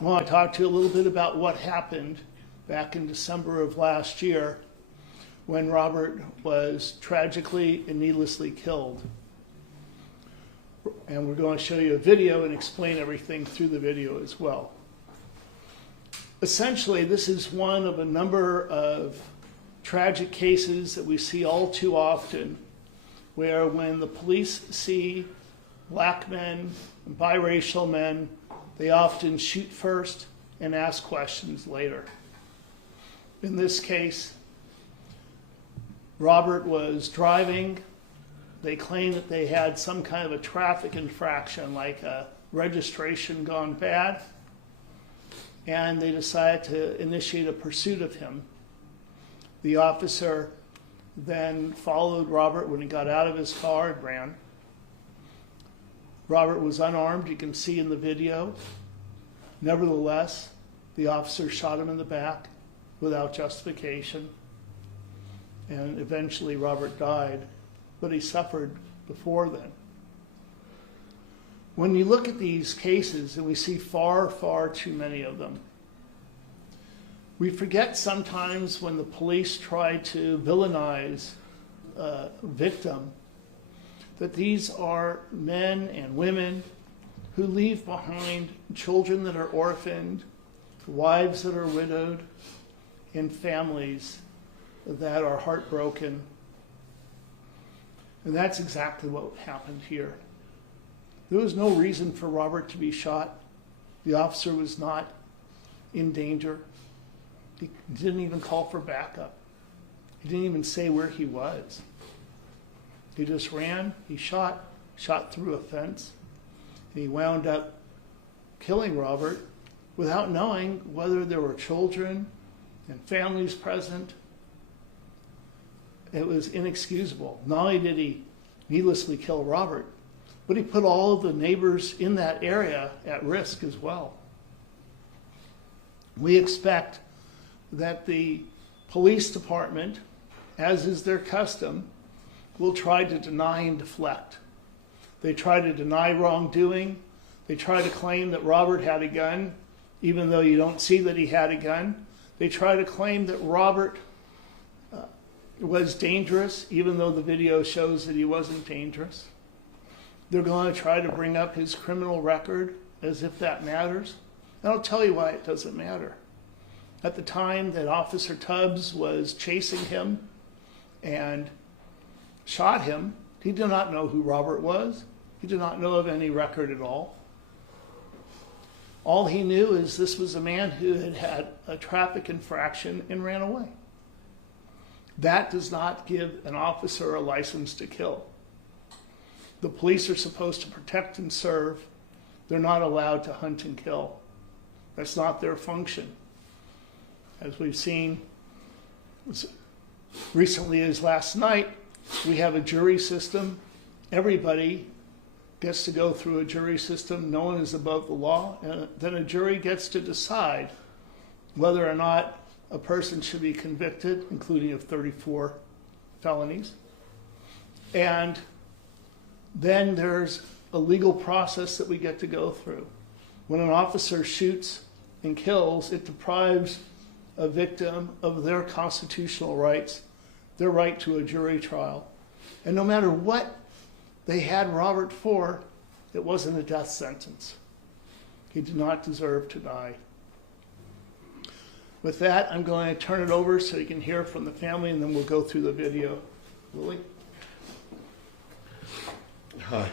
I want to talk to you a little bit about what happened back in December of last year when Robert was tragically and needlessly killed. And we're going to show you a video and explain everything through the video as well. Essentially, this is one of a number of tragic cases that we see all too often, where when the police see black men and biracial men, they often shoot first and ask questions later. In this case, Robert was driving. They claimed that they had some kind of a traffic infraction, like a registration gone bad, and they decided to initiate a pursuit of him. The officer then followed Robert when he got out of his car and ran. Robert was unarmed, you can see in the video. Nevertheless, the officer shot him in the back without justification, and eventually Robert died, but he suffered before then. When you look at these cases, and we see far, far too many of them, we forget sometimes when the police try to villainize a victim that these are men and women who leave behind children that are orphaned, wives that are widowed, and families that are heartbroken. And that's exactly what happened here. There was no reason for Robert to be shot. The officer was not in danger. He didn't even call for backup. He didn't even say where he was. He just ran, he shot through a fence, and he wound up killing Robert without knowing whether there were children and families present. It was inexcusable. Not only did he needlessly kill Robert, but he put all of the neighbors in that area at risk as well. We expect that the police department, as is their custom, will try to deny and deflect. They try to deny wrongdoing. They try to claim that Robert had a gun, even though you don't see that he had a gun. They try to claim that Robert was dangerous, even though the video shows that he wasn't dangerous. They're going to try to bring up his criminal record as if that matters. And I'll tell you why it doesn't matter. At the time that Officer Tubbs was chasing him and shot him, he did not know who Robert was. He did not know of any record at all. All he knew is this was a man who had had a traffic infraction and ran away. That does not give an officer a license to kill. The police are supposed to protect and serve. They're not allowed to hunt and kill. That's not their function. As we've seen as recently as last night, we have a jury system. Everybody gets to go through a jury system. No one is above the law. And then a jury gets to decide whether or not a person should be convicted, including of 34 felonies. And then there's a legal process that we get to go through. When an officer shoots and kills, it deprives a victim of their constitutional rights, their right to a jury trial. And no matter what they had Robert for, it wasn't a death sentence. He did not deserve to die. With that, I'm going to turn it over so you can hear from the family, and then we'll go through the video. Willie? Hi,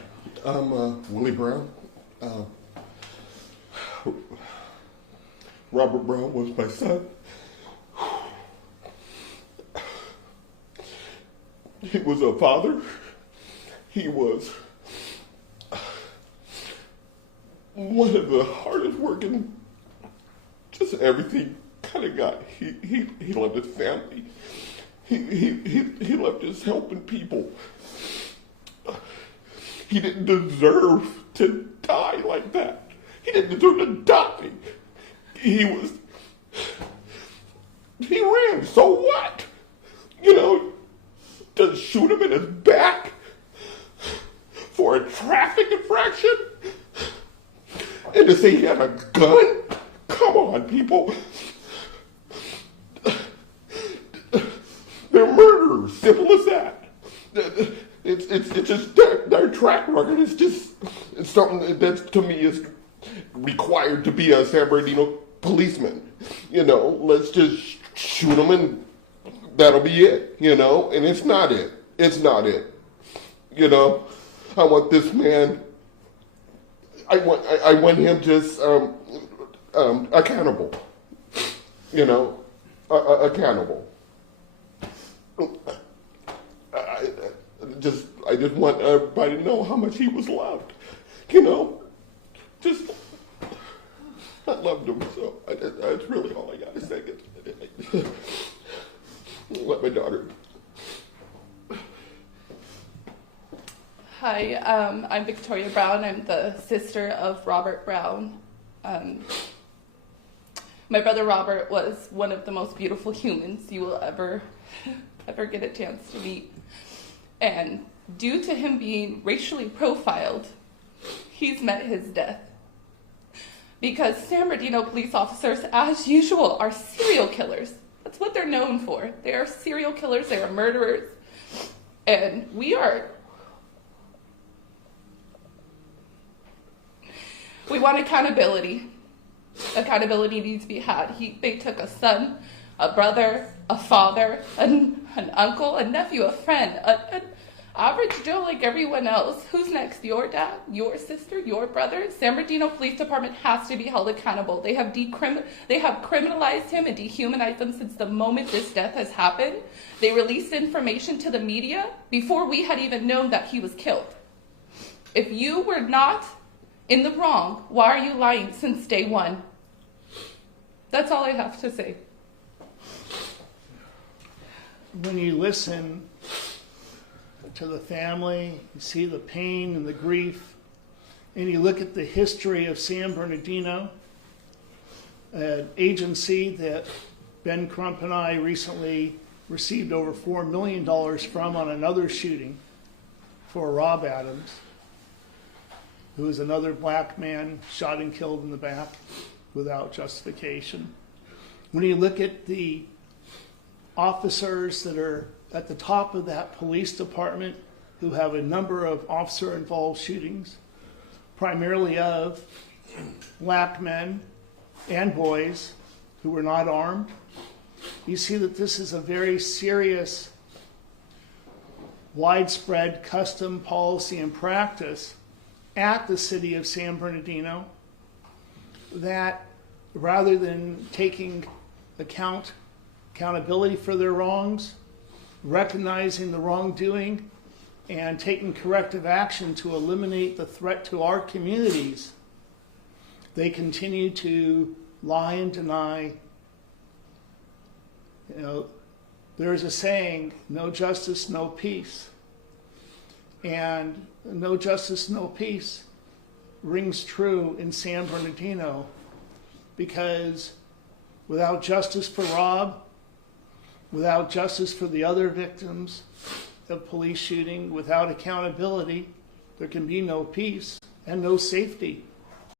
I'm Willie Brown. Robert Brown was my son. He was a father. He was one of the hardest working, just everything kind of guy. He loved his family. He loved just helping people. He didn't deserve to die like that. He didn't deserve to die. He ran, so what? You know, to shoot him in his back for a traffic infraction and to say he had a gun on people. They're murderers, simple as that. It's just their track record is just it's something that to me is required to be a San Bernardino policeman. You know, let's just shoot them and that'll be it. You know, and it's not it. It's not it. You know, I want this man. I want him just accountable. You know, accountable. I just want everybody to know how much he was loved. You know, just I loved him so. That's really all I got to say. Let my daughter. Hi, I'm Victoria Brown. I'm the sister of Robert Brown. My brother Robert was one of the most beautiful humans you will ever get a chance to meet. And due to him being racially profiled, he's met his death. Because San Bernardino police officers, as usual, are serial killers. That's what they're known for. They are serial killers, they are murderers. And we want accountability. Accountability needs to be had. They took a son, a brother, a father, an uncle, a nephew, a friend, an average Joe like everyone else. Who's next? Your dad, your sister, your brother? San Bernardino Police Department has to be held accountable. They have criminalized him and dehumanized him since the moment this death has happened. They released information to the media before we had even known that he was killed. If you were not in the wrong, why are you lying since day one? That's all I have to say. When you listen to the family, you see the pain and the grief, and you look at the history of San Bernardino, an agency that Ben Crump and I recently received over $4 million from on another shooting for Rob Adams, who is another black man shot and killed in the back without justification. When you look at the officers that are at the top of that police department who have a number of officer-involved shootings, primarily of black men and boys who were not armed, you see that this is a very serious, widespread custom, policy, and practice at the city of San Bernardino that rather than taking accountability for their wrongs, recognizing the wrongdoing, and taking corrective action to eliminate the threat to our communities, they continue to lie and deny. You know, there's a saying, no justice, no peace. And no justice, no peace rings true in San Bernardino, because without justice for Rob, without justice for the other victims of police shooting, without accountability, there can be no peace and no safety